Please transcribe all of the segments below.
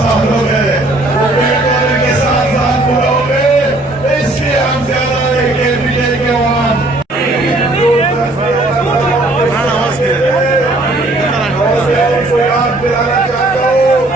साथ लोग हैं वो पेड़ के साथ साथ पूरा हो गए इसलिए हम ज्यादा के विजय के वाहन याद दिलाना चाहता हूँ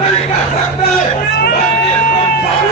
नहीं कर सकते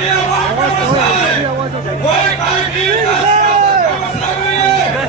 ये वापस आए कोई कायदे का मसला नहीं है